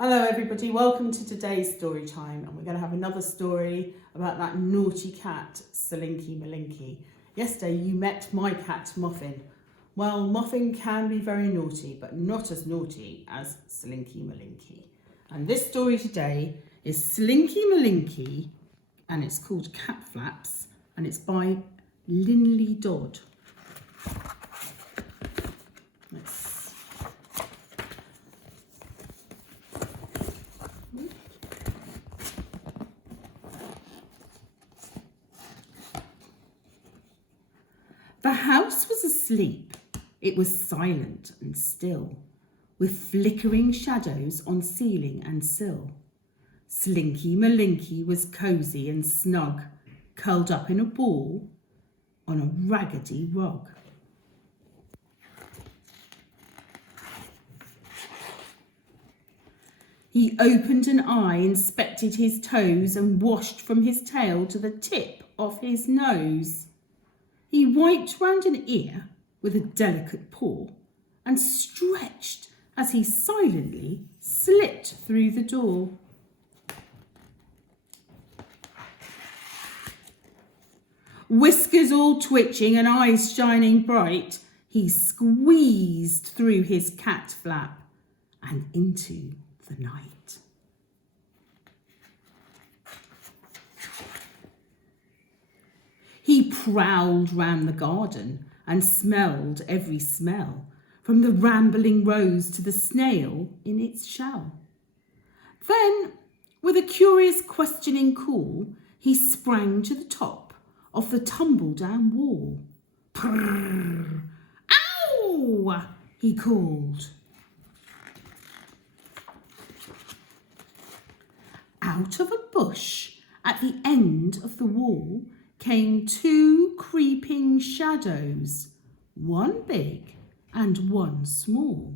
Hello everybody, welcome to today's story time, and we're going to have another story about that naughty cat, Slinky Malinky. Yesterday you met my cat, Muffin. Well, Muffin can be very naughty, but not as naughty as Slinky Malinky. And this story today is Slinky Malinky, and it's called Cat Flaps, and it's by Linley Dodd. The house was asleep. It was silent and still, with flickering shadows on ceiling and sill. Slinky Malinky was cosy and snug, curled up in a ball on a raggedy rug. He opened an eye, inspected his toes, and washed from his tail to the tip of his nose. He wiped round an ear with a delicate paw and stretched as he silently slipped through the door. Whiskers all twitching and eyes shining bright, he squeezed through his cat flap and into the night. He prowled round the garden and smelled every smell, from the rambling rose to the snail in its shell. Then, with a curious questioning call, he sprang to the top of the tumble-down wall. Prrr! Ow! He called. Out of a bush at the end of the wall came two creeping shadows, one big and one small.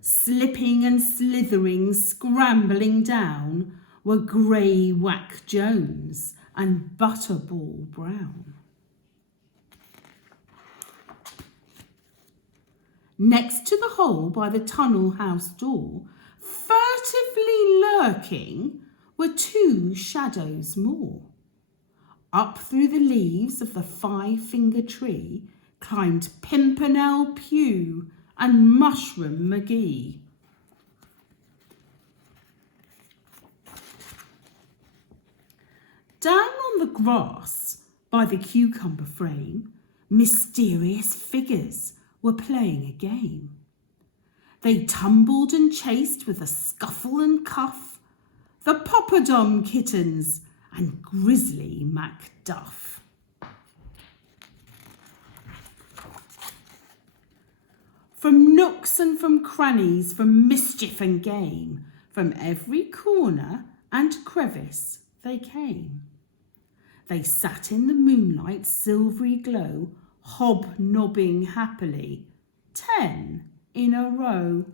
Slipping and slithering, scrambling down, were Grey Whack Jones and Butterball Brown. Next to the hole by the tunnel house door, furtively lurking, were two shadows more. Up through the leaves of the five-finger tree climbed Pimpernel Pew and Mushroom McGee. Down on the grass by the cucumber frame, mysterious figures were playing a game. They tumbled and chased with a scuffle and cuff, the Poppadom kittens and Grizzly Macduff. From nooks and from crannies, from mischief and game, from every corner and crevice they came. They sat in the moonlight's silvery glow, hobnobbing happily, 10 in a row.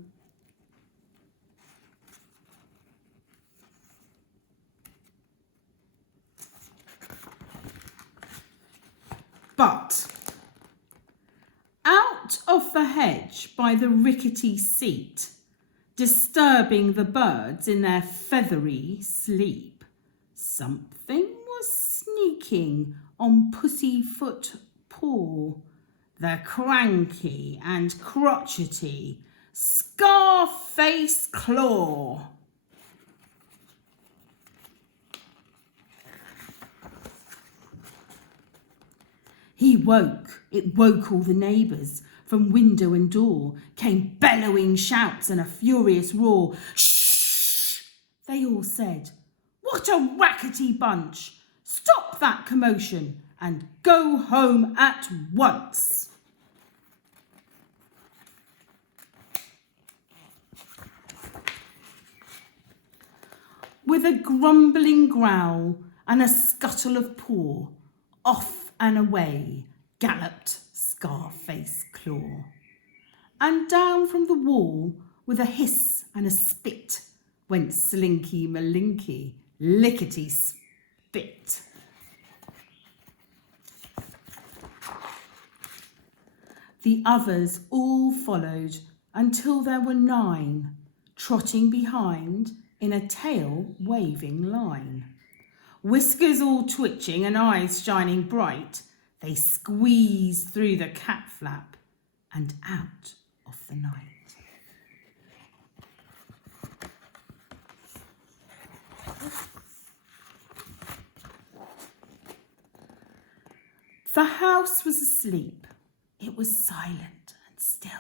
But out of the hedge by the rickety seat, disturbing the birds in their feathery sleep, something was sneaking on Pussyfoot paw, the cranky and crotchety Scarface Claw. He woke, it woke all the neighbours. From window and door came bellowing shouts and a furious roar. Shh! They all said. What a rackety bunch! Stop that commotion and go home at once. With a grumbling growl and a scuttle of paw, off and away galloped Scarface Claw. And down from the wall, with a hiss and a spit, went Slinky Malinky, lickety spit. The others all followed until there were 9, trotting behind in a tail-waving line. Whiskers all twitching and eyes shining bright, they squeeze through the cat flap and out of the night. The house was asleep. It was silent and still,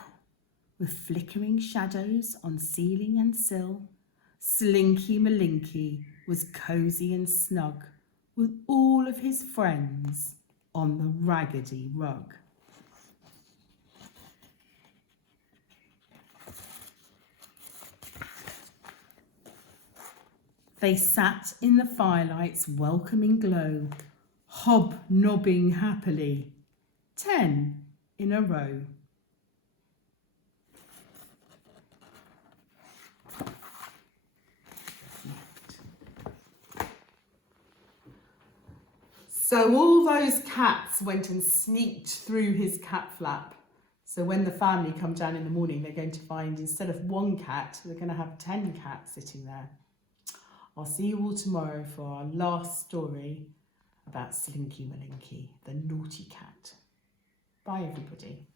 with flickering shadows on ceiling and sill. Slinky Malinky was cosy and snug with all of his friends on the raggedy rug. They sat in the firelight's welcoming glow, hobnobbing happily, 10 in a row. So all those cats went and sneaked through his cat flap. So when the family come down in the morning, they're going to find, instead of one cat, they're going to have 10 cats sitting there. I'll see you all tomorrow for our last story about Slinky Malinky, the naughty cat. Bye, everybody.